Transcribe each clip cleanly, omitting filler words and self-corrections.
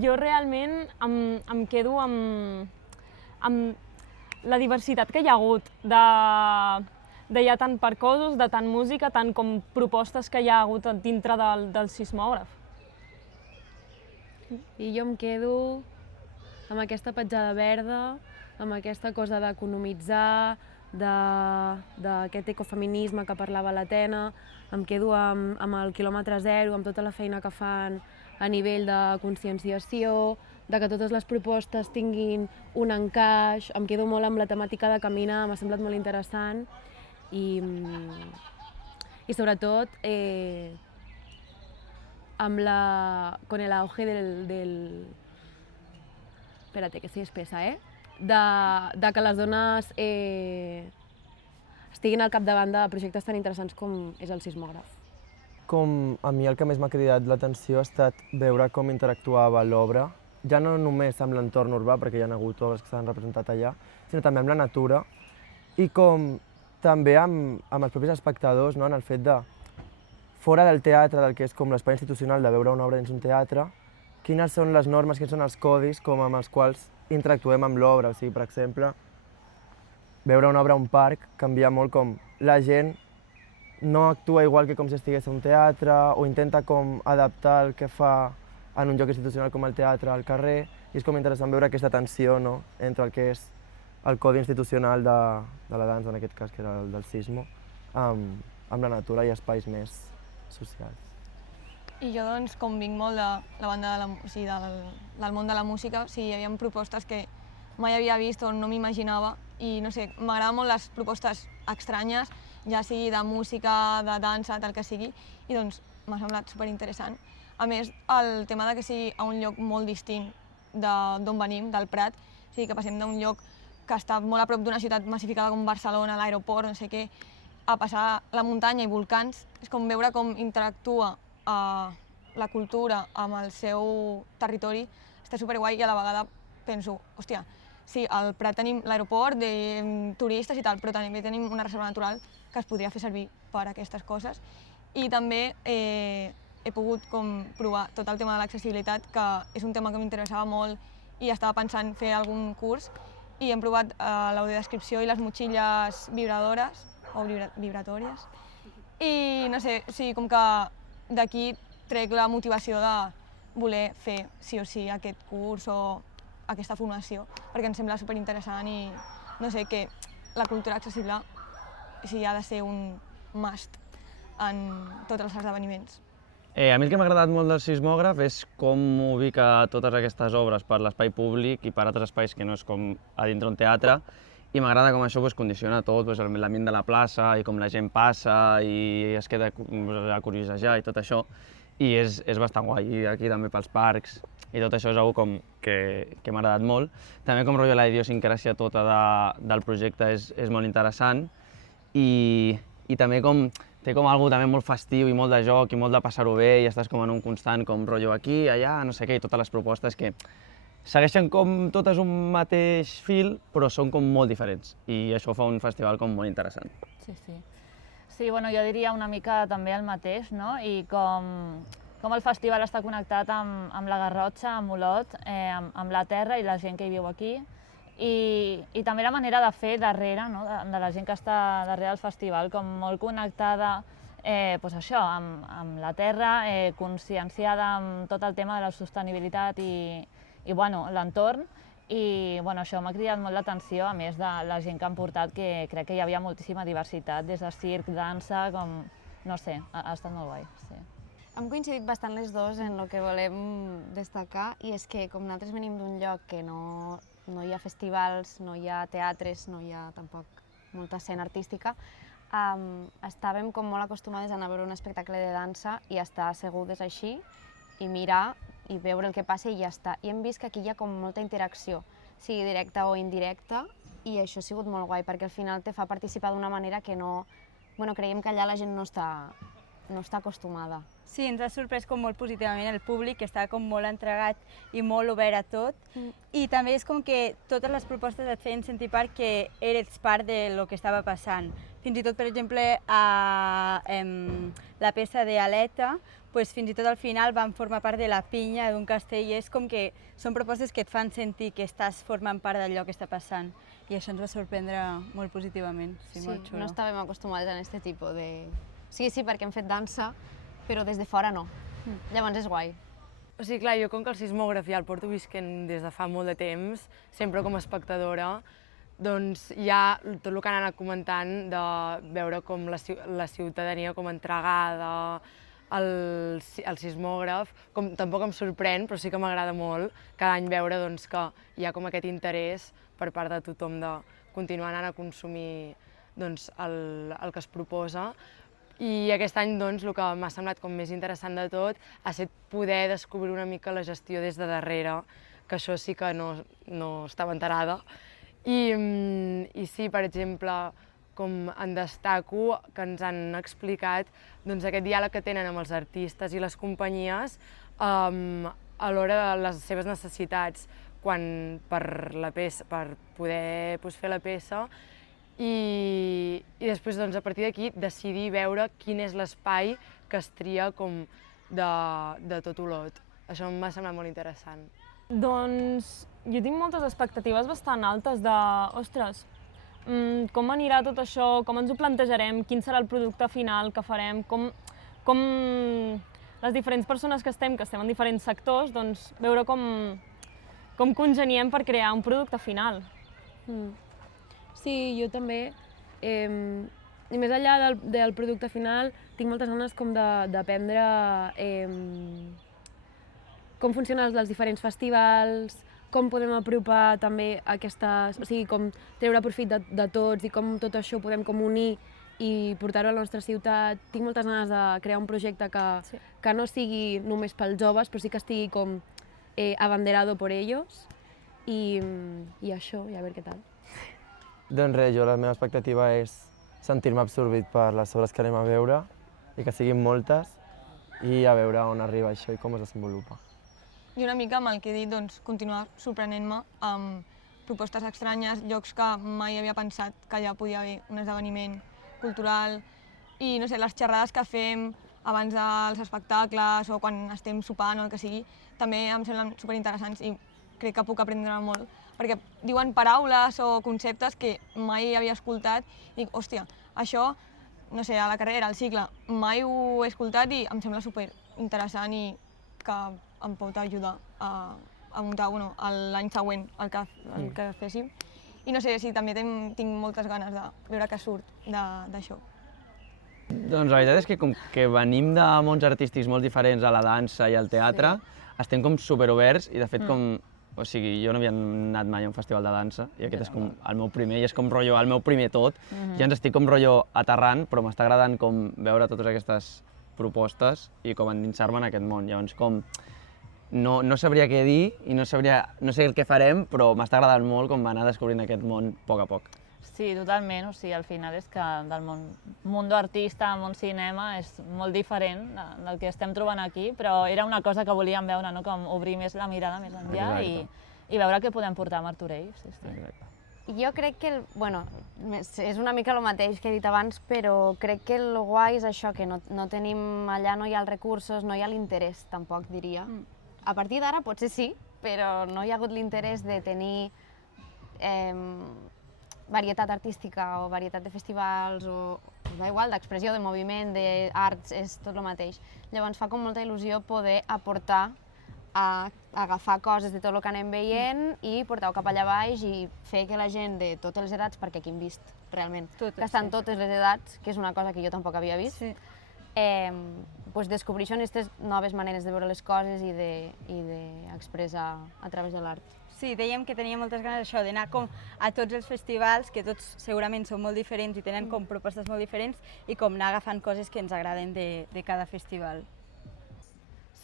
Jo realment em quedo amb la diversitat que hi ha hagut de ja tant percossos, de tant música, tant com propostes que hi ha hagut dintre del sismògraf. I jo em quedo amb aquesta petjada verda, amb aquesta cosa d'economitzar, d'aquest ecofeminisme que parlava l'Atena, em quedo amb el quilòmetre zero, amb tota la feina que fan a nivell de conscienciació, de que totes les propostes tinguin un encaix, em quedo molt amb la temàtica de caminar, m'ha semblat molt interessant i sobretot con el auge del... Espérate, que soy espessa, de que les dones estiguin al capdavant de projectes tan interessants com és el sismògraf. Com a mi el que més m'ha cridat l'atenció ha estat veure com interactuava l'obra, ja no només amb l'entorn urbà, perquè hi ha hagut obres que s'han representat allà, sinó també amb la natura i com també amb els propis espectadors, no? En el fet de, fora del teatre, del que és com l'espai institucional de veure una obra dins un teatre, quines són les normes, quins són els codis com amb els quals interactuem amb l'obra. O sigui, per exemple, veure una obra a un parc canvia molt com la gent no actua igual que com si estigués a un teatre o intenta com adaptar el que fa en un lloc institucional com el teatre al carrer i és com interessant veure aquesta tensió, no? Entre el que és el codi institucional de la dansa, en aquest cas, que era el del sismo, amb la natura i espais més socials. I jo, doncs, com vinc molt de la banda del món de la música, hi havia propostes que mai havia vist o no m'imaginava i, no sé, m'agraden molt les propostes estranyes, ja sigui de música, de dansa, del que sigui, i doncs m'ha semblat superinteressant. A més, el tema de que sigui a un lloc molt distint d'on venim, del Prat, o sigui, que passem d'un lloc que està molt a prop d'una ciutat massificada com Barcelona, l'aeroport, no sé què, a passar la muntanya i volcans, és com veure com interactua la cultura amb el seu territori, està superguai i a la vegada penso, hòstia, sí, al Prat tenim l'aeroport de turistes i tal, però també tenim una reserva natural que es podria fer servir per a aquestes coses. I també he pogut provar tot el tema de l'accessibilitat, que és un tema que m'interessava molt i estava pensant fer algun curs, i hem provat l'audiodescripció i les motxilles vibradores, o vibratòries, i no sé, o sigui, com que d'aquí trec la motivació de voler fer sí o sí aquest curs o aquesta formació, perquè em sembla superinteressant i no sé, que la cultura accessible ha de ser un must en tots els esdeveniments. A mi el que m'ha agradat molt del sismògraf és com ubica totes aquestes obres per l'espai públic i per altres espais que no és com a dintre un teatre, i m'agrada com això condiciona tot, l'ambient de la plaça i com la gent passa i es queda a curiosejar i tot això, i és bastant guai, i aquí també pels parcs i tot això és una cosa que m'ha agradat molt. També com la idiosincràsia tota del projecte és molt interessant i també té com algo també molt festiu i molt de joc i molt de passar-ho bé i estàs com en un constant com rotllo aquí, allà, no sé què, i totes les propostes que segueixen com totes un mateix fil, però són com molt diferents i això fa un festival com molt interessant. Sí, sí. Sí, bueno, jo diria una mica també el mateix, no? I com el festival està connectat amb la Garrotxa, amb Olot, amb la terra i la gent que hi viu aquí. I també la manera de fer darrere, no? De la gent que està darrere del festival, com molt connectada doncs això, amb la terra, conscienciada amb tot el tema de la sostenibilitat i bueno, l'entorn. I bueno, això m'ha cridat molt l'atenció, a més de la gent que han portat, que crec que hi havia moltíssima diversitat, des de circ, dansa, com... no sé, ha estat molt guai. Sí. Hem coincidit bastant les dues en el que volem destacar, i és que com nosaltres venim d'un lloc que no hi ha festivals, no hi ha teatres, no hi ha tampoc molta escena artística, estàvem com molt acostumades a anar a veure un espectacle de dansa i estar assegudes així i mirar i veure el que passa i ja està. I hem vist que aquí hi ha com molta interacció, sigui directa o indirecta, i això ha sigut molt guai, perquè al final te fa participar d'una manera que no... Bueno, creiem que allà la gent no està no està acostumada. Sí, ens ha sorprès com molt positivament el públic, que està com molt entregat i molt obert a tot. I també és com que totes les propostes et feien sentir part que eres part de lo que estava passant. Fins i tot, per exemple, a la peça d'Aleta, pues, fins i tot al final van formar part de la pinya d'un castell i és com que són propostes que et fan sentir que estàs formant part d'allò que està passant. I això ens va sorprendre molt positivament. Sí, molt xulo. No estàvem acostumats a aquest tipus de... Sí, perquè hem fet dansa, però des de fora no. Llavors és guai. O sigui, clar, jo com que el sismògraf ja el porto visquent des de fa molt de temps, sempre com a espectadora, doncs ja tot el que han anat comentant de veure com la ciutadania com entregada al sismògraf, tampoc em sorprèn, però sí que m'agrada molt cada any veure doncs, que hi ha com aquest interès per part de tothom de continuar anant a consumir doncs, el que es proposa. I aquest any doncs, el que m'ha semblat com més interessant de tot ha estat poder descobrir una mica la gestió des de darrere, que això sí que no estava enterada. I sí, per exemple, com en destaco, que ens han explicat doncs, aquest diàleg que tenen amb els artistes i les companyies a l'hora de les seves necessitats per poder fer la peça i després doncs, a partir d'aquí decidir veure quin és l'espai que es tria com de tot Olot. Això em va semblar molt interessant. Doncs jo tinc moltes expectatives bastant altes de, ostres, com anirà tot això, com ens ho plantejarem, quin serà el producte final que farem, com les diferents persones que estem en diferents sectors, doncs veure com congeniem per crear un producte final. Sí, jo també. I més enllà del producte final, tinc moltes ganes com d'aprendre com funcionen els diferents festivals, com podem apropar també aquestes... O sigui, com treure profit de tots i com tot això ho podem com unir i portar-ho a la nostra ciutat. Tinc moltes ganes de crear un projecte que no sigui només pels joves, però sí que estigui com abanderado por ellos. I això, i a veure què tal. Doncs res, la meva expectativa és sentir-me absorbit per les obres que anem a veure i que siguin moltes i a veure on arriba això i com es desenvolupa. I una mica amb el que he dit, doncs, continuar sorprenent-me amb propostes estranyes, llocs que mai havia pensat que allà podia haver un esdeveniment cultural i, no sé, les xerrades que fem abans dels espectacles o quan estem sopant o el que sigui, també em semblen superinteressants i crec que puc aprendre molt, perquè diuen paraules o conceptes que mai havia escoltat i dic, hòstia, això, no sé, a la carrera, al cicle, mai ho he escoltat i em sembla superinteressant i que em pot ajudar a muntar l'any següent el que féssim. I no sé, sí, també tinc moltes ganes de veure què surt d'això. Doncs la veritat és que com que venim de mons artístics molt diferents a la dansa i al teatre, estem com superoberts i de fet com... O sigui, jo no havia anat mai a un festival de dansa i aquest és com el meu primer i és com rotllo el meu primer tot. Ja ens estic com rotllo aterrant, però m'està agradant com veure totes aquestes propostes i com endinsar-me en aquest món. Llavors com no sabria què dir i no sé el que farem, però m'està agradant molt com anar descobrint aquest món a poc. Sí, totalment. O sigui, al final és que del món artista, món cinema, és molt diferent del que estem trobant aquí, però era una cosa que volíem veure, no? Com obrir més la mirada més enllà i veure què podem portar a Martorell. Sí. Jo crec que, és una mica el mateix que he dit abans, però crec que el guai és això, que no tenim allà, no hi ha els recursos, no hi ha l'interès, tampoc diria. A partir d'ara potser sí, però no hi ha hagut l'interès de tenir varietat artística o varietat de festivals o igual, d'expressió, de moviment, d'arts, és tot el mateix. Llavors fa com molta il·lusió poder aportar a agafar coses de tot el que anem veient i portar-ho cap allà baix i fer que la gent de totes les edats, perquè aquí hem vist realment que estan totes les edats, que és una cosa que jo tampoc havia vist, descobrir aquestes noves maneres de veure les coses i d'expressar a través de l'art. Sí, dèiem que tenia moltes ganes d'això, d'anar com a tots els festivals, que tots segurament són molt diferents i tenen com propostes molt diferents, i com anar agafant coses que ens agraden de cada festival.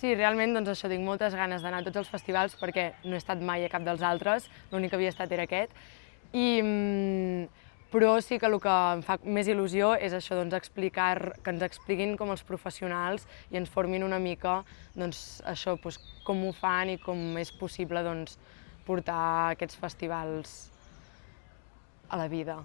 Sí, realment, doncs això, tinc moltes ganes d'anar a tots els festivals perquè no he estat mai a cap dels altres, l'únic que havia estat era aquest. però sí que el que em fa més il·lusió és això, doncs, que ens expliquin com els professionals i ens formin una mica doncs, això, doncs, com ho fan i com és possible doncs, portar aquests festivals a la vida.